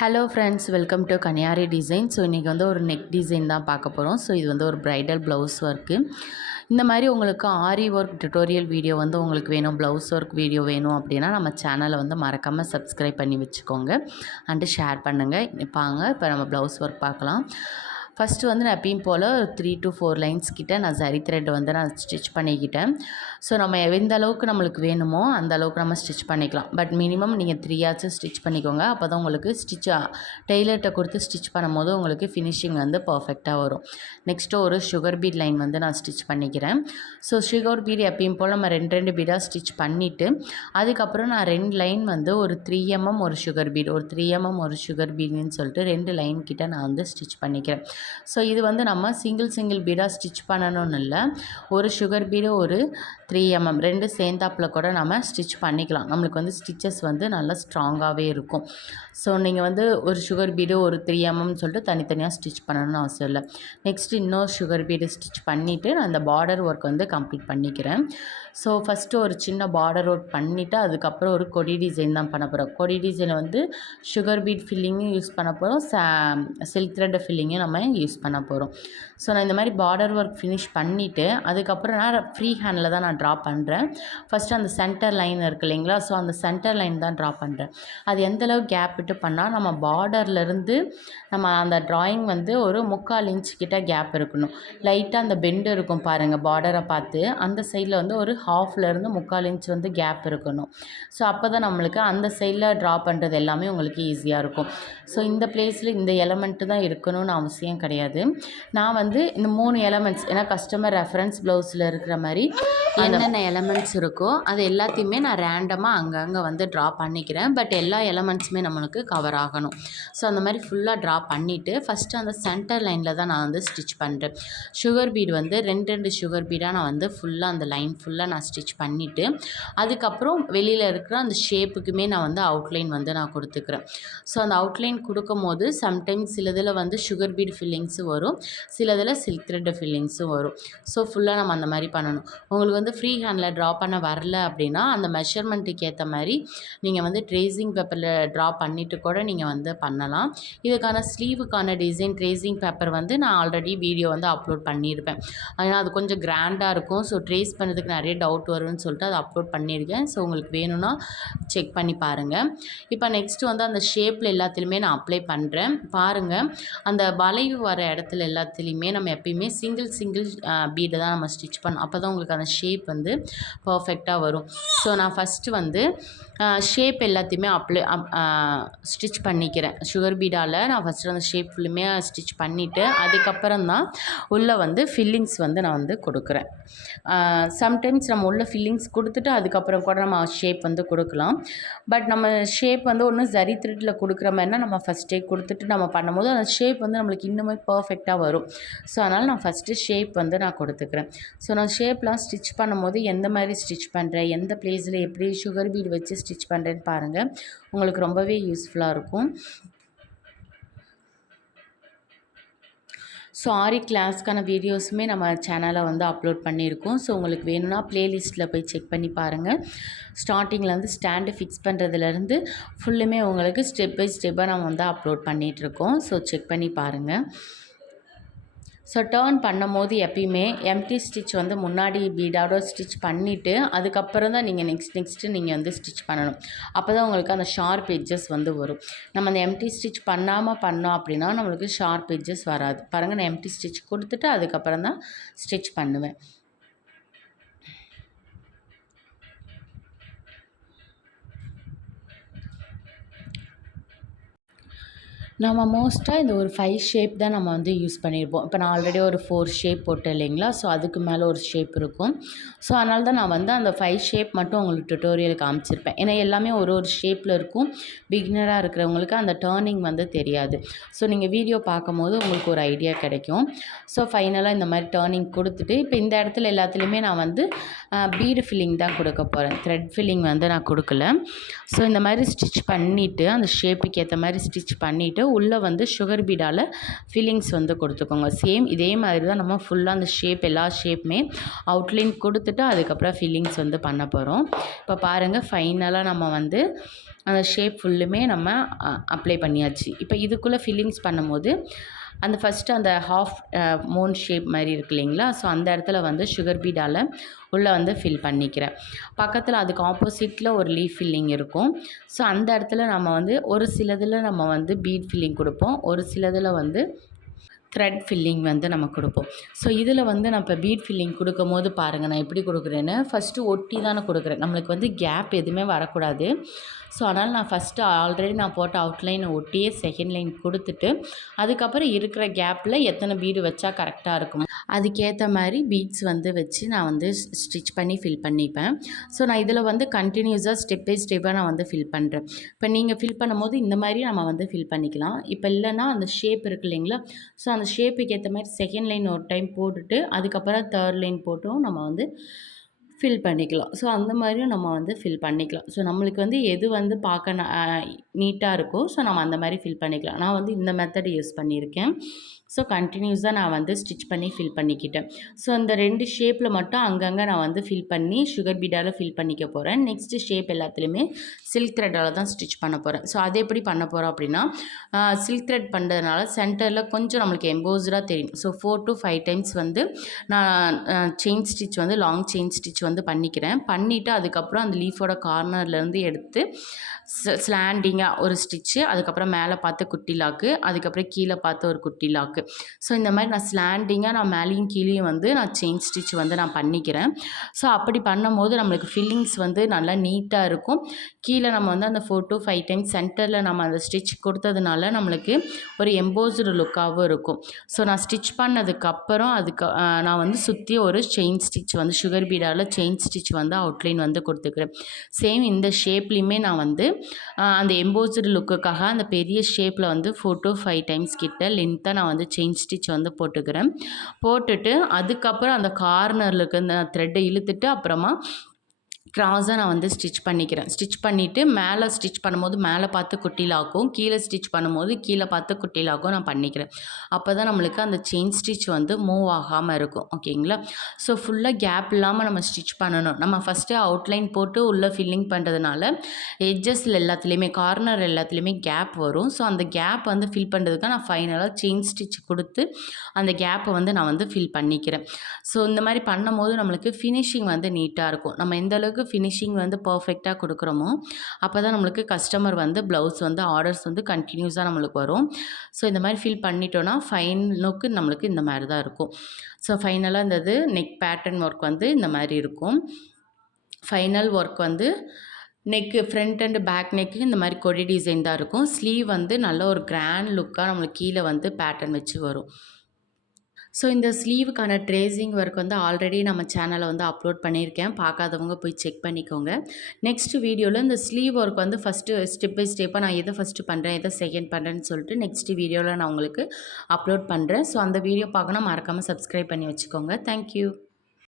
Hello friends, welcome to Kanniyari design. So இன்றைக்கி வந்து ஒரு நெக் டிசைன் தான் பார்க்க போகிறோம். ஸோ இது வந்து ஒரு ப்ரைடல் ப்ளவுஸ் ஒர்க்கு. இந்த மாதிரி உங்களுக்கு ஆரி ஒர்க் டுட்டோரியல் வீடியோ வந்து உங்களுக்கு வேணும், ப்ளவுஸ் ஒர்க் வீடியோ வேணும் அப்படின்னா நம்ம சேனலை வந்து மறக்காமல் சப்ஸ்கிரைப் பண்ணி வச்சுக்கோங்க அண்டு ஷேர் பண்ணுங்கள். இப்போ நம்ம ப்ளவுஸ் ஒர்க் பார்க்கலாம். ஃபஸ்ட்டு வந்து நான் எப்பயும் போல் 3 to 4 லைன்ஸ் கிட்ட நான் சரி த்ரெட் வந்து நான் ஸ்டிச் பண்ணிக்கிட்டேன். ஸோ நம்ம எந்த அளவுக்கு நம்மளுக்கு வேணுமோ அந்த அளவுக்கு நம்ம ஸ்டிச் பண்ணிக்கலாம். பட் மினிமம் நீங்கள் 3 ஆச்சும் ஸ்டிச் பண்ணிக்கோங்க. அப்போ தான் உங்களுக்கு டெய்லர்கிட்ட கொடுத்து ஸ்டிச் பண்ணும்போது உங்களுக்கு ஃபினிஷிங் வந்து பர்ஃபெக்டாக வரும். நெக்ஸ்ட்டு ஒரு சுகர் பீட் லைன் வந்து நான் ஸ்டிச் பண்ணிக்கிறேன். ஸோ சுகர் பீட் எப்பயும் போல் நம்ம 2 பீடாக ஸ்டிச் பண்ணிவிட்டு அதுக்கப்புறம் நான் 2 லைன் வந்து ஒரு 3 mm ஒரு சுகர் பீட், ஒரு 3 mm ஒரு சுகர் பீடுன்னு சொல்லிட்டு 2 லைன் கிட்ட நான் வந்து ஸ்டிச் பண்ணிக்கிறேன். ஸோ இது வந்து நம்ம சிங்கிள் பீடாக ஸ்டிச் பண்ணணும்னு இல்லை, ஒரு சுகர் பீடு ஒரு 3 mm 2 சேர்ந்தாப்பில் கூட நம்ம ஸ்டிச் பண்ணிக்கலாம். நம்மளுக்கு வந்து ஸ்டிச்சஸ் வந்து நல்லா ஸ்ட்ராங்காகவே இருக்கும். ஸோ நீங்கள் வந்து ஒரு சுகர் பீடு ஒரு 3 mm சொல்லிட்டு தனித்தனியாக ஸ்டிச் பண்ணணும்னு அவசியம் இல்லை. நெக்ஸ்ட்டு இன்னொரு சுகர் பீடு ஸ்டிச் பண்ணிவிட்டு நான் அந்த பார்டர் ஒர்க் வந்து கம்ப்ளீட் பண்ணிக்கிறேன். ஸோ ஃபஸ்ட்டு ஒரு சின்ன பார்டர் ஒர்க் பண்ணிவிட்டு அதுக்கப்புறம் ஒரு கொடி டிசைன் தான் பண்ண போகிறோம். கொடி டிசைனை வந்து சுகர் பீட் ஃபில்லிங்கும் யூஸ் பண்ண போகிறோம், சில்க் த்ரெட் ஃபில்லிங்கும் நம்ம யூஸ் பண்ண போகிறோம். ஸோ நான் இந்த மாதிரி பார்டர் ஒர்க் ஃபினிஷ் பண்ணிவிட்டு அதுக்கப்புறம் நான் ஃப்ரீ ஹேண்டில் தான் நான் ட்ரா பண்ணுறேன். ஃபஸ்ட்டு அந்த சென்டர் லைன் இருக்குது இல்லைங்களா, ஸோ அந்த சென்டர் லைன் தான் ட்ரா பண்ணுறேன். அது எந்தளவு கேப் விட்டு பண்ணால் நம்ம பார்டர்லேருந்து நம்ம அந்த ட்ராயிங் வந்து ஒரு 3/4 இன்ச் கிட்ட கேப் இருக்கணும். லைட்டாக அந்த பெண்டு இருக்கும் பாருங்கள், பார்டரை பார்த்து அந்த சைடில் வந்து ஒரு 1/2லேருந்து 3/4 இன்ச் வந்து கேப் இருக்கணும். ஸோ அப்போ தான் நம்மளுக்கு அந்த சைடில் ட்ரா பண்ணுறது எல்லாமே உங்களுக்கு ஈஸியாக இருக்கும். ஸோ இந்த பிளேஸில் இந்த எலமெண்ட்டு தான் இருக்கணும்னு அவசியம் கிடையாது. நான் வந்து இந்த 3 எலமெண்ட்ஸ், ஏன்னா கஸ்டமர் ரெஃபரன்ஸ் ப்ளவுஸில் இருக்கிற மாதிரி என்னென்ன எலமெண்ட்ஸ் இருக்கோ அது எல்லாத்தையுமே நான் ரேண்டமாக அங்கங்கே வந்து ட்ரா பண்ணிக்கிறேன். பட் எல்லா எலமெண்ட்ஸுமே நம்மளுக்கு கவர் ஆகணும். ஸோ அந்த மாதிரி ஃபுல்லாக ட்ரா பண்ணிவிட்டு ஃபஸ்ட்டு அந்த சென்டர் லைனில் தான் நான் வந்து ஸ்டிச் பண்ணுறேன். சுகர் பீடு வந்து 2 சுகர் பீடாக நான் வந்து ஃபுல்லாக அந்த லைன் ஃபுல்லாக நான் ஸ்டிச் பண்ணிவிட்டு அதுக்கப்புறம் வெளியில் இருக்கிற அந்த ஷேப்புக்குமே நான் வந்து அவுட்லைன் வந்து நான் கொடுத்துக்கிறேன். ஸோ அந்த அவுட்லைன் கொடுக்கும் போது சம்டைம்ஸ் சிலதில் வந்து சுகர் பீடு ஃபில்லிங்ஸும் வரும், சிலதில் சில்க் த்ரெட் ஃபில்லிங்ஸும் வரும். ஸோ ஃபுல்லாக நம்ம அந்த மாதிரி பண்ணணும். உங்களுக்கு வந்து ஃப்ரீ ஹேண்டில் ட்ரா பண்ண வரல அப்படின்னா அந்த மெஷர்மெண்ட்டுக்கு ஏற்ற மாதிரி நீங்கள் வந்து ட்ரேசிங் பேப்பரில் ட்ரா பண்ணிவிட்டு கூட நீங்கள் வந்து பண்ணலாம். இதுக்கான ஸ்லீவுக்கான டிசைன் ட்ரேசிங் பேப்பர் வந்து நான் ஆல்ரெடி வீடியோ வந்து அப்லோட் பண்ணியிருப்பேன். ஆனால் அது கொஞ்சம் கிராண்டாக இருக்கும். ஸோ ட்ரேஸ் பண்ணுறதுக்கு நிறைய டவுட் வரும்னு சொல்லிட்டு அதை அப்லோட் பண்ணியிருக்கேன். ஸோ உங்களுக்கு வேணும்னா செக் பண்ணி பாருங்கள். இப்போ நெக்ஸ்ட்டு வந்து அந்த ஷேப்பில் எல்லாத்துலேயுமே நான் அப்ளை பண்ணுறேன். பாருங்கள், அந்த வளைவு வர இடத்துல எல்லாத்துலேயுமே நம்ம எப்பயுமே சிங்கிள் பீடை தான் நம்ம ஸ்டிச் பண்ணோம். அப்போ தான் உங்களுக்கு அந்த ஷேப் வந்து பர்ஃபெக்டாக வரும். ஸோ நான் ஃபஸ்ட்டு வந்து ஷேப் எல்லாத்தையுமே ஸ்டிச் பண்ணிக்கிறேன். சுகர் பீடால் நான் ஃபஸ்ட்டு அந்த ஷேப் ஃபுல்லுமே ஸ்டிச் பண்ணிவிட்டு அதுக்கப்புறம் தான் உள்ளே வந்து ஃபில்லிங்ஸ் வந்து நான் வந்து கொடுக்குறேன். சம்டைம்ஸ் நம்ம உள்ள ஃபில்லிங்ஸ் கொடுத்துட்டு அதுக்கப்புறம் கூட நம்ம ஷேப் வந்து கொடுக்கலாம். பட் நம்ம ஷேப் வந்து ஒன்று சரி த்ரெட்டில் கொடுக்குற மாதிரினா நம்ம ஃபஸ்ட்டே கொடுத்துட்டு நம்ம பண்ணும்போது அந்த ஷேப் வந்து நம்மளுக்கு இன்னுமே பர்ஃபெக்டாக வரும். ஸோ அதனால் நான் ஃபஸ்ட்டு ஷேப் வந்து நான் கொடுத்துக்கிறேன். ஸோ நான் ஷேப்லாம் ஸ்டிச் பண்ணும்போது எந்த மாதிரி ஸ்டிச் பண்ணுறேன், எந்த பிளேஸில் எப்படி சுகர் பீடு வச்சு ஸ்டிச் பண்ணுறேன்னு பாருங்கள், உங்களுக்கு ரொம்பவே யூஸ்ஃபுல்லாக இருக்கும். ஸோ ஆரி கிளாஸ்க்கான வீடியோஸுமே நம்ம சேனலில் வந்து அப்லோட் பண்ணியிருக்கோம். ஸோ உங்களுக்கு வேணும்னா ப்ளேலிஸ்ட்டில் போய் செக் பண்ணி பாருங்கள். ஸ்டார்டிங்கில் வந்து ஸ்டாண்டு ஃபிக்ஸ் பண்ணுறதுலேருந்து ஃபுல்லுமே உங்களுக்கு ஸ்டெப் பை ஸ்டெப்பாக நம்ம வந்து அப்லோட் பண்ணிகிட்ருக்கோம். ஸோ செக் பண்ணி பாருங்கள். ஸோ டர்ன் பண்ணும்போது எப்பயுமே எம்டி ஸ்டிச் வந்து முன்னாடி பீடோட ஸ்டிச் பண்ணிவிட்டு அதுக்கப்புறம் தான் நீங்கள் நெக்ஸ்ட்டு நீங்கள் வந்து ஸ்டிச் பண்ணணும். அப்போ தான் உங்களுக்கு அந்த ஷார்ப் எட்ஜஸ் வந்து வரும். நம்ம அந்த எம்டி ஸ்டிச் பண்ணாமல் பண்ணோம் அப்படின்னா நம்மளுக்கு ஷார்ப் எட்ஜஸ் வராது. பாருங்கள், நான் எம்டி ஸ்டிச் கொடுத்துட்டு அதுக்கப்புறம் தான் ஸ்டிச் பண்ணுவேன். நம்ம மோஸ்ட்டாக இந்த ஒரு 5 ஷேப் தான் நம்ம வந்து யூஸ் பண்ணியிருப்போம். இப்போ நான் ஆல்ரெடி ஒரு 4 ஷேப் போட்டேன் இல்லைங்களா, ஸோ அதுக்கு மேலே ஒரு ஷேப் இருக்கும். ஸோ அதனால தான் நான் வந்து அந்த 5 ஷேப் மட்டும் உங்களுக்கு டுட்டோரியல் காமிச்சிருப்பேன். ஏன்னா எல்லாமே ஒரு ஷேப்பில் இருக்கும். பிகினராக இருக்கிறவங்களுக்கு அந்த டர்னிங் வந்து தெரியாது. ஸோ நீங்கள் வீடியோ பார்க்கும்போது உங்களுக்கு ஒரு ஐடியா கிடைக்கும். ஸோ ஃபைனலாக இந்த மாதிரி டர்னிங் கொடுத்துட்டு இப்போ இந்த இடத்துல எல்லாத்துலேயுமே நான் வந்து பீடு ஃபில்லிங் தான் கொடுக்க போகிறேன். த்ரெட் ஃபில்லிங் வந்து நான் கொடுக்கல. ஸோ இந்த மாதிரி ஸ்டிச் பண்ணிவிட்டு அந்த ஷேப்புக்கு ஏற்ற மாதிரி ஸ்டிச் பண்ணிவிட்டு உள்ளே வந்து சுகர் பீடால் ஃபில்லிங்ஸ் வந்து கொடுத்துக்கோங்க. சேம் இதே மாதிரி தான் நம்ம ஃபுல்லாக அந்த ஷேப் எல்லா ஷேப்புமே அவுட்லைன் கொடுத்துட்டு அதுக்கப்புறம் ஃபில்லிங்ஸ் வந்து பண்ண போகிறோம். இப்போ பாருங்கள், ஃபைனலாக நம்ம வந்து அந்த ஷேப் ஃபுல்லுமே நம்ம அப்ளை பண்ணியாச்சு. இப்போ இதுக்குள்ளே ஃபில்லிங்ஸ் பண்ணும்போது அந்த ஃபஸ்ட்டு அந்த ஹாஃப் மூன் ஷேப் மாதிரி இருக்கு இல்லைங்களா, ஸோ அந்த இடத்துல வந்து சுகர் பீடால் உள்ளே வந்து ஃபில் பண்ணிக்கிறேன். பக்கத்தில் அதுக்கு ஆப்போசிட்டில் ஒரு லீஃப் ஃபில்லிங் இருக்கும். ஸோ அந்த இடத்துல நம்ம வந்து ஒரு சிலதில் நம்ம வந்து பீட் ஃபில்லிங் கொடுப்போம், ஒரு சிலதில் வந்து த்ரெட் ஃபில்லிங் வந்து நம்ம கொடுப்போம். ஸோ இதில் வந்து நான் இப்போ பீட் ஃபில்லிங் கொடுக்கும்போது பாருங்கள், நான் எப்படி கொடுக்குறேன்னு ஃபஸ்ட்டு ஒட்டி தானே கொடுக்குறேன். நம்மளுக்கு வந்து கேப் எதுவுமே வரக்கூடாது. ஸோ அதனால் நான் ஃபஸ்ட்டு ஆல்ரெடி நான் போட்ட அவுட்லைனை ஒட்டியே செகண்ட் லைன் கொடுத்துட்டு அதுக்கப்புறம் இருக்கிற கேப்பில் எத்தனை பீடு வச்சா கரெக்டாக இருக்கும் அதுக்கேற்ற மாதிரி பீட்ஸ் வந்து வச்சு நான் வந்து ஸ்டிச் பண்ணி ஃபில் பண்ணிப்பேன். ஸோ நான் இதில் வந்து கண்டினியூஸாக ஸ்டெப் பை ஸ்டெப்பாக நான் வந்து ஃபில் பண்ணுறேன். இப்போ நீங்கள் ஃபில் பண்ணும்போது இந்த மாதிரி நம்ம வந்து ஃபில் பண்ணிக்கலாம். இப்போ இல்லைன்னா அந்த ஷேப் இருக்குது இல்லைங்களா, ஸோ அந்த ஷேப்புக்கு ஏற்ற மாதிரி செகண்ட் லைன் ஒரு டைம் போட்டுட்டு அதுக்கப்புறம் தேர்ட் லைன் போட்டும் நம்ம வந்து ஃபில் பண்ணிக்கலாம். ஸோ அந்த மாதிரியும் நம்ம வந்து ஃபில் பண்ணிக்கலாம். ஸோ நம்மளுக்கு வந்து எது வந்து பார்க்க நீட்டாக இருக்கோ ஸோ நம்ம அந்த மாதிரி ஃபில் பண்ணிக்கலாம். நான் வந்து இந்த மெத்தட் யூஸ் பண்ணியிருக்கேன். ஸோ கண்டினியூஸாக நான் வந்து ஸ்டிச் பண்ணி ஃபில் பண்ணிக்கிட்டேன். ஸோ அந்த 2 ஷேப்பில் மட்டும் அங்கங்கே நான் வந்து ஃபில் பண்ணி சுகர் பீடால் ஃபில் பண்ணிக்க போகிறேன். நெக்ஸ்ட்டு ஷேப் எல்லாத்துலேயுமே சில்க் த்ரெட்டால் தான் ஸ்டிச் பண்ண போகிறேன். ஸோ அது எப்படி பண்ண போகிறோம் அப்படின்னா, சில்க் த்ரெட் பண்ணுறதுனால சென்டரில் கொஞ்சம் நம்மளுக்கு எம்போஸ்டாக தெரியும். ஸோ 4 to 5 டைம்ஸ் வந்து நான் செயின் ஸ்டிச் வந்து லாங் செயின் ஸ்டிச் வந்து பண்ணிக்கிறேன். பண்ணிவிட்டு அதுக்கப்புறம் அந்த லீஃபோட கார்னர்லேருந்து எடுத்து ஸ்லாண்டிங்காக ஒரு ஸ்டிச்சு, அதுக்கப்புறம் மேலே பார்த்து குட்டி லாக்கு, அதுக்கப்புறம் கீழே பார்த்து ஒரு குட்டி லாக்கு. ஸோ இந்த மாதிரி நான் ஸ்லாண்டிங்காக நான் மேலேயும் கீழேயும் வந்து நான் செயின் ஸ்டிச் வந்து நான் பண்ணிக்கிறேன். ஸோ அப்படி பண்ணும்போது நம்மளுக்கு ஃபில்லிங்ஸ் வந்து நல்லா நீட்டாக இருக்கும். கீழே நம்ம வந்து அந்த 4 to 5 டைம்ஸ் சென்டரில் நம்ம அந்த ஸ்டிச் கொடுத்ததுனால நம்மளுக்கு ஒரு எம்போஸ்டு லுக்காகவும் இருக்கும். ஸோ நான் ஸ்டிச் பண்ணதுக்கப்புறம் நான் வந்து சுற்றி ஒரு செயின் ஸ்டிச் வந்து சுகர் பீடால் செயின் ஸ்டிச் வந்து அவுட்லைன் வந்து கொடுத்துக்கிறேன். சேம் இந்த ஷேப்லேயுமே நான் வந்து அந்த எம்போஸ்டு லுக்குக்காக அந்த பெரிய ஷேப்பில் வந்து 4 to 5 டைம்ஸ் கிட்ட லென்த்தாக நான் வந்து செயின் ஸ்டிச் வந்து போட்டுக்கிறேன். போட்டுட்டு அதுக்கப்புறம் அந்த கார்னரில் இருக்க இந்த த்ரெட்டை இழுத்துட்டு அப்புறமா கிராஸாக நான் வந்து ஸ்டிச் பண்ணிக்கிறேன். ஸ்டிச் பண்ணிவிட்டு மேலே ஸ்டிச் பண்ணும்போது மேலே பார்த்து குட்டிலாக்கும், கீழே ஸ்டிச் பண்ணும்போது கீழே பார்த்து குட்டிலாக்கும் நான் பண்ணிக்கிறேன். அப்போ தான் நம்மளுக்கு அந்த செயின் ஸ்டிச் வந்து மூவ் ஆகாமல் இருக்கும். ஓகேங்களா? ஸோ ஃபுல்லாக கேப் இல்லாமல் நம்ம ஸ்டிச் பண்ணணும். நம்ம ஃபஸ்ட்டு அவுட்லைன் போட்டு உள்ளே ஃபில்லிங் பண்ணுறதுனால எட்ஜஸில் எல்லாத்துலேயுமே கார்னர் எல்லாத்துலேயுமே கேப் வரும். ஸோ அந்த கேப் வந்து ஃபில் பண்ணுறதுக்காக நான் ஃபைனலாக செயின் ஸ்டிச் கொடுத்து அந்த கேப்பை வந்து நான் வந்து ஃபில் பண்ணிக்கிறேன். ஸோ இந்த மாதிரி பண்ணும்போது நம்மளுக்கு ஃபினிஷிங் வந்து நீட்டாக இருக்கும். நம்ம எந்த அளவுக்கு ஃபினிஷிங் வந்து பர்ஃபெக்டாக கொடுக்குறோமோ அப்போ தான் நம்மளுக்கு கஸ்டமர் வந்து ப்ளவுஸ் வந்து ஆர்டர்ஸ் வந்து கண்டினியூஸாக நம்மளுக்கு வரும். ஸோ இந்த மாதிரி ஃபில் பண்ணிட்டோன்னா ஃபைனலுக்கு நம்மளுக்கு இந்த மாதிரி தான் இருக்கும். ஸோ ஃபைனலாக இந்த நெக் பேட்டர்ன் ஒர்க் வந்து இந்த மாதிரி இருக்கும். ஃபைனல் ஒர்க் வந்து நெக்கு ஃப்ரண்ட் அண்ட் பேக் நெக்கு இந்த மாதிரி கொடி டிசைன் தான் இருக்கும். ஸ்லீவ் வந்து நல்ல ஒரு கிராண்ட் லுக்காக நம்மளுக்கு கீழே வந்து பேட்டர்ன் வச்சு வரும். ஸோ இந்த ஸ்லீவுக்கான ட்ரேசிங் ஒர்க் வந்து ஆல்ரெடி நம்ம சேனலில் வந்து அப்லோட் பண்ணியிருக்கேன். பார்க்காதவங்க போய் செக் பண்ணிக்கோங்க. நெக்ஸ்ட் வீடியோவில் இந்த ஸ்லீவ் ஒர்க் வந்து ஃபஸ்ட்டு ஸ்டெப் பை ஸ்டெப்பாக நான் எதை ஃபஸ்ட்டு பண்ணுறேன் எதை செகண்ட் பண்ணுறேன்னு சொல்லிட்டு நெக்ஸ்ட் வீடியோவில் நான் உங்களுக்கு அப்லோட் பண்ணுறேன். ஸோ அந்த வீடியோ பார்க்கணும் மறக்காமல் சப்ஸ்கிரைப் பண்ணி வச்சுக்கோங்க. தேங்க்யூ.